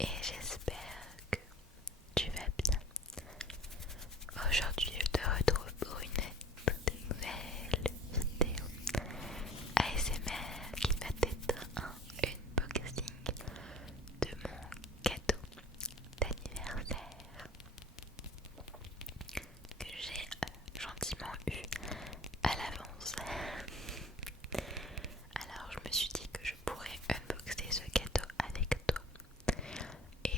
et j'espère que tu vas bien. Aujourd'hui je te retrouve pour une nouvelle vidéo ASMR qui va être un unboxing de mon cadeau d'anniversaire que j'ai gentiment eu à l'avance. Alors je me suis dit que je pourrais unboxer ce cadeau avec toi et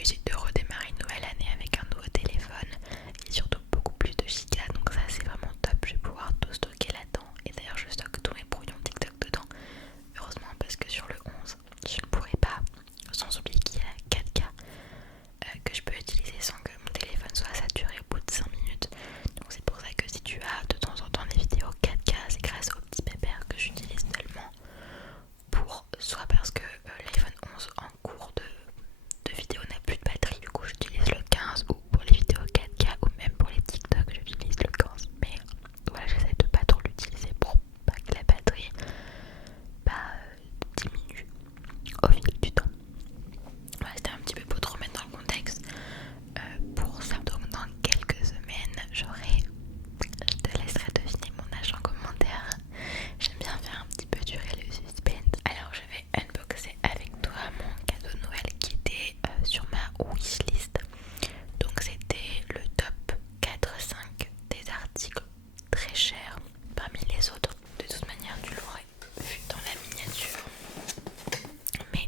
j'essaie de redémarrer une nouvelle année avec un nouveau téléphone et surtout beaucoup plus de gigas, donc ça c'est vraiment top. Je vais pouvoir tout stocker là-dedans, et d'ailleurs je stocke tous mes brouillons TikTok dedans, heureusement, parce que sur le 11 je ne pourrais pas, sans oublier qu'il y a 4K que je peux utiliser sans que mon téléphone soit saturé au bout de 5 minutes. Donc c'est pour ça que si tu as de temps en temps des vidéos 4K, c'est grâce au petit pépère que j'utilise tellement, pour soit parce que l'iPhone 11 en cours de vidéo n'a plus de batterie, du coup j'utilise le 15, ou pour les vidéos 4K ou même pour les TikTok j'utilise le 15, mais voilà, j'essaie de pas trop l'utiliser pour pas que la batterie diminue au fil du temps. Voilà, c'était un petit peu pour te remettre dans le contexte pour ça. Donc dans quelques semaines je te laisserai deviner mon âge en commentaire. J'aime bien faire un petit peu durer le suspense. Alors je vais unboxer avec toi mon cadeau de Noël qui était sur ma wishlist. Donc c'était le top 4-5 des articles très chers parmi les autres. De toute manière tu l'aurais vu dans la miniature. Mais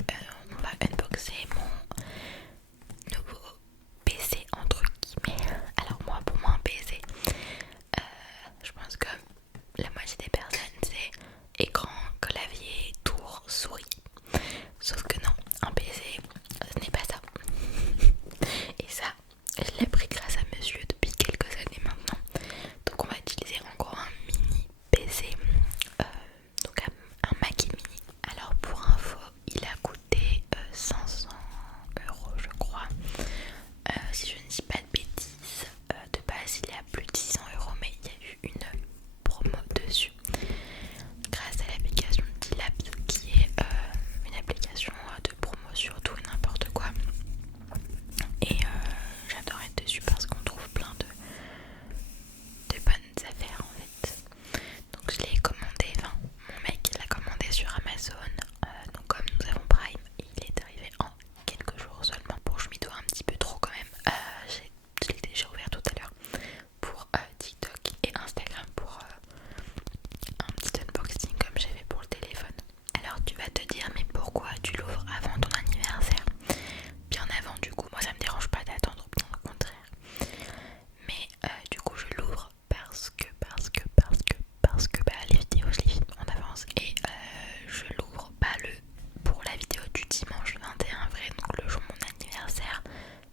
on va unboxer mon nouveau PC entre guillemets. Alors moi, pour moi un PC, je pense que la moitié des personnes c'est écran, clavier, tour, souris. Sauf que non, un PC ce n'est pas ça. Et ça, je l'ai pris grâce à monsieur depuis quelques années maintenant. Donc on va utiliser encore un mini PC, donc un Mac mini. Alors pour info, il a coûté 500 € je crois. Si je ne dis pas de bêtises, de base il est à plus de 600 €, mais il y a eu une promo dessus grâce à l'application D-Labs qui est une application de promo sur tout et n'importe quoi. Et j'adore être dessus parce qu'on trouve plein de bonnes affaires en fait. Donc je l'ai commandé, enfin mon mec l'a commandé sur Amazon. Donc comme nous avons Prime, il est arrivé en quelques jours seulement. Bon, je m'y dois un petit peu trop quand même. Je l'ai déjà ouvert tout à l'heure pour TikTok et Instagram pour un petit unboxing comme j'ai fait pour le téléphone. Alors tu vas te dire, mais pourquoi tu l'ouvres avant ton anniversaire? Bien avant, du coup moi ça me dérange pas d'attendre, bien au contraire. Mais du coup je l'ouvre parce que les vidéos je les filme en avance, et je l'ouvre pas pour la vidéo du dimanche 21 vrai, donc le jour de mon anniversaire,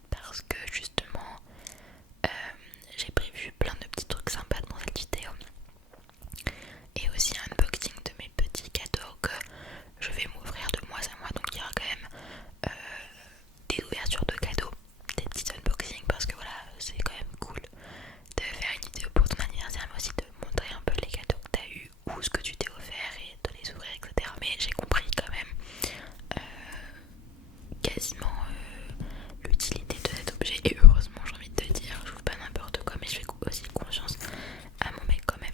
parce que justement j'ai prévu plein de petits trucs sympas dans cette vidéo, et aussi un unboxing de mes petits cadeaux que je vais m'ouvrir de mois à mois. Donc il y aura quand même des ouvertures de cadeaux, des petits unboxings, parce que voilà, c'est quand même cool de faire une vidéo pour ton anniversaire, mais aussi de montrer un peu les cadeaux que tu as eu ou ce que tu t'es offert et de les ouvrir, etc. Mais j'ai compris quand même quasiment l'utilité de cet objet, et heureusement, j'ai envie de te dire. Je trouve pas n'importe quoi, mais je fais aussi confiance à mon mec quand même.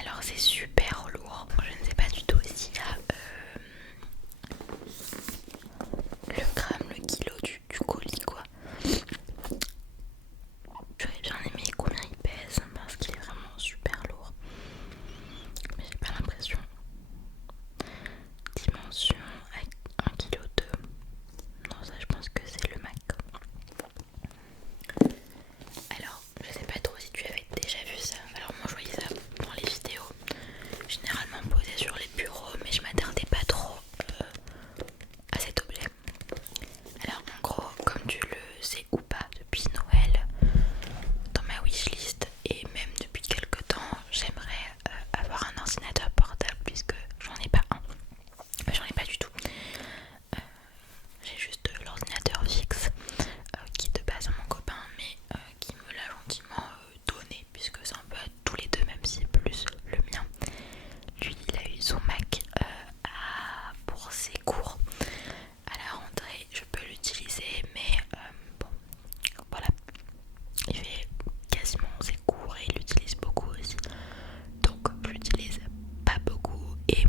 Alors c'est super lourd, je ne sais pas du tout s'il y a le gramme, le kilo du colis quoi. J'aurais bien aimé combien il pèse parce qu'il est vraiment super lourd, mais j'ai pas l'impression. Dimension 1,2 kg. Non, ça je pense que c'est le Mac. Alors je sais pas trop si tu avais déjà vu ça. Alors moi je voyais ça dans les vidéos généralement posé sur les bureaux, mais je m'attardais pas trop à cet objet. Alors en gros, comme tu le sais ou pas, depuis Noël, dans ma wishlist et même depuis quelques temps, j'aimerais avoir un ordinateur portable, puisque j'en ai pas un. J'en ai pas du tout. J'ai juste l'ordinateur fixe qui est de base à mon copain, mais qui me l'a gentiment donné, puisque c'est un peu à tous les deux, même si c'est plus le mien. Lui il a eu son Mac pour ses cours à la rentrée. Je peux l'utiliser, mais bon voilà, il fait quasiment ses cours et il l'utilise beaucoup aussi, donc je l'utilise pas beaucoup. Et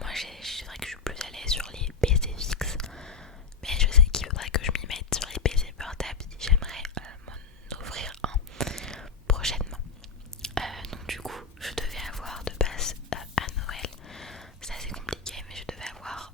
moi c'est vrai que je suis plus à l'aise sur les PC fixes, mais je sais qu'il faudrait que je m'y mette sur les PC portables si j'aimerais m'en offrir un prochainement. Donc du coup je devais avoir de base à Noël, c'est assez compliqué, mais je devais avoir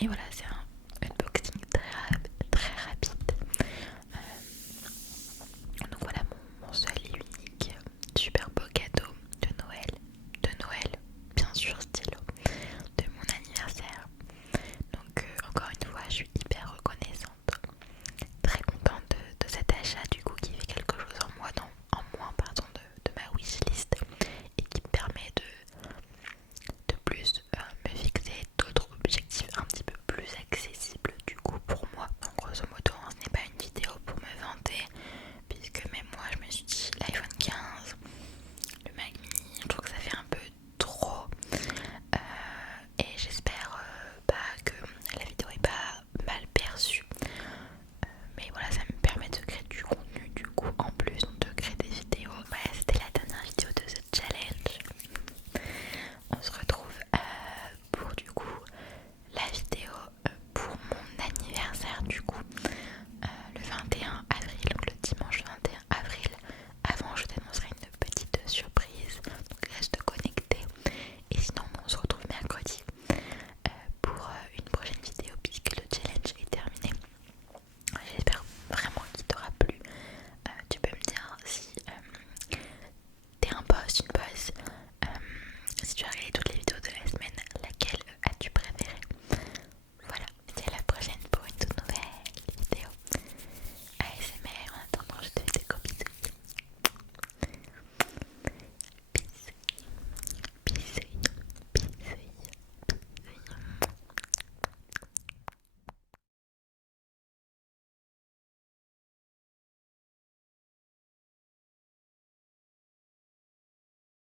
Mais voilà,